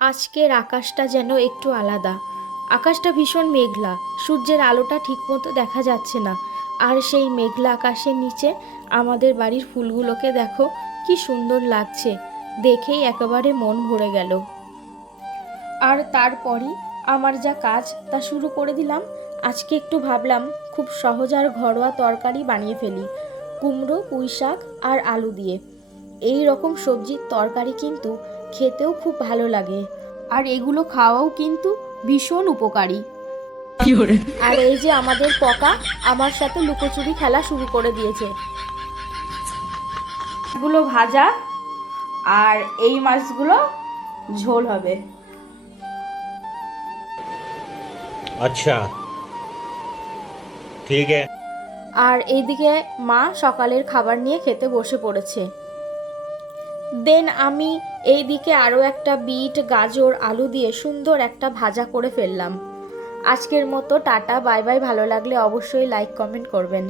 আজকের আকাশটা যেন একটু আলাদা। আকাশটা ভীষণ মেঘলা, সূর্যের আলোটা ঠিকমতো দেখা যাচ্ছে না। আর সেই মেঘলা আকাশের নিচে আমাদের বাড়ির ফুলগুলোকে দেখো, কি সুন্দর লাগছে। দেখেই একেবারে মন ভরে গেল। আর তারপরই আমার যা কাজ তা শুরু করে দিলাম। আজকে একটু ভাবলাম খুব সহজ আর ঘরোয়া তরকারি বানিয়ে ফেলি, কুমড়ো, পুঁই শাক আর আলু দিয়ে। এই রকম সবজির তরকারি কিন্তু খেতেও খুব ভালো লাগে, আর এগুলো খাওয়াও কিন্তু ভীষণ উপকারী। আর এই যে আমাদের পকা আমার সাথে লুকোচুরি খেলা শুরু করে দিয়েছে। এগুলো ভাজা, আর এই মাছগুলো ঝোল হবে। अच्छा ठीक है। আর এইদিকে মা সকালের খাবার নিয়ে খেতে বসে পড়েছে। দেন আমি এইদিকে আরও একটা বিট, গাজর, আলু দিয়ে সুন্দর একটা ভাজা করে ফেললাম। আজকের মতো টাটা, বাই বাই। ভালো লাগলে অবশ্যই লাইক কমেন্ট করবেন।